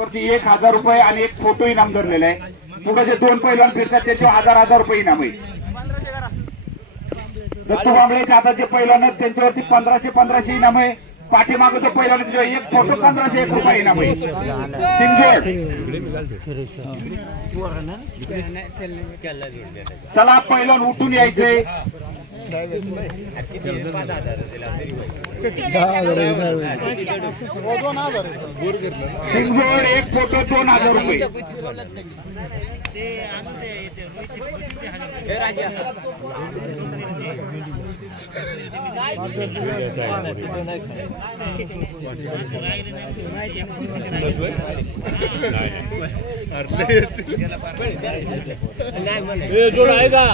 वरती 1000 रुपये आणि एक फोटो इनाम धरलेला आहे। पुढे जे दोन पैलवान फिरतात त्याच्यावर 1000 रुपये इनाम आहे। दत्तू बांबळेच्या हातात जे पैलवान आहेत त्यांच्यावरती 1500 इनाम आहे। पाठीमागे जो पैलवान आहे त्याच्यावर एक फोटो 1501 रुपये इनाम आहे। सिंगजोड चला पैलवान उठून यायचे। सिंगजोड एक फोटो 2000 रुपये। जोड आहे का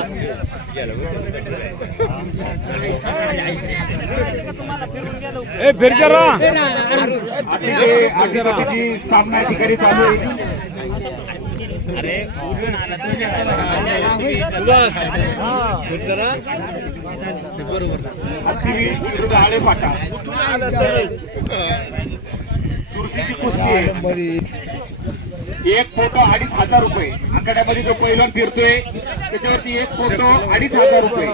फिर करा सामना ठिकाणी चालू आहे। अरे उठून आला आळे फाटा चुरशीची कुस्ती आहे। एक फोटो 2500 रुपये। आखाड्यामध्ये जो पैलवान फिरतोय त्याच्यावरती एक फोटो 2500 रुपये।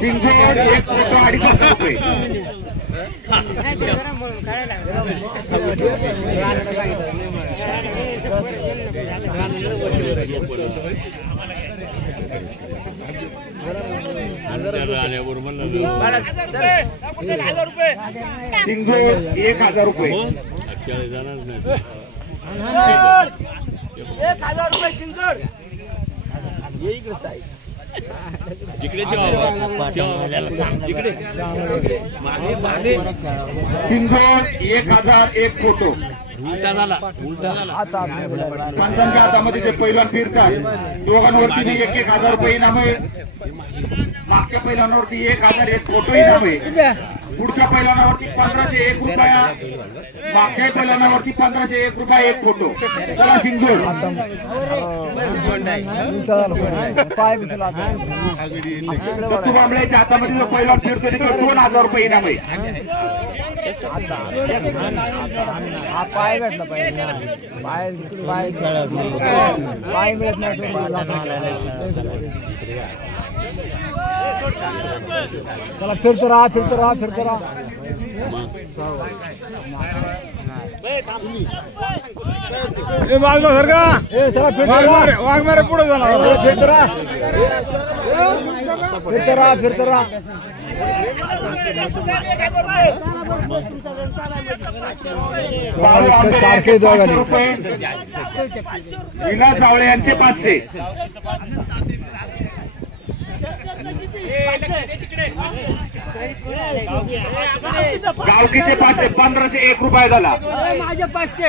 सिंगजोड एक फोटो 2500 रुपये। सिंगजोड 1000 रुपये। 1000 रुपये सिंगजोड सिंगजोड 1000 एक फोटो। माणसांच्या हातामध्ये जे पैलवान फिरतात दोघांवरती 1000 रुपये इनाम आहे। मागच्या पैलवानावरती 1000 एक फोटो इनाम आहे। पुढच्या पैलवानावरती 1501 रुपया। मागच्या पैलवानावरती 1501 रुपया एक फोटो। चला सिंगजोड दत्तू बांबळेच्या हातामध्ये जो पैलवान फिरतो त्याच्यावर 2000 रुपये इनाम आहे। पाय भेटला पाहिजे पाय मिळत नाही। चला फिरतो राहा बाजूला सरका वाघ मारे पुढे झाला फिरतो राहा सारखे रुपये। विलास जावळे यांचे 500। गावकीचे 500 1501 रुपये झाला। माझे 500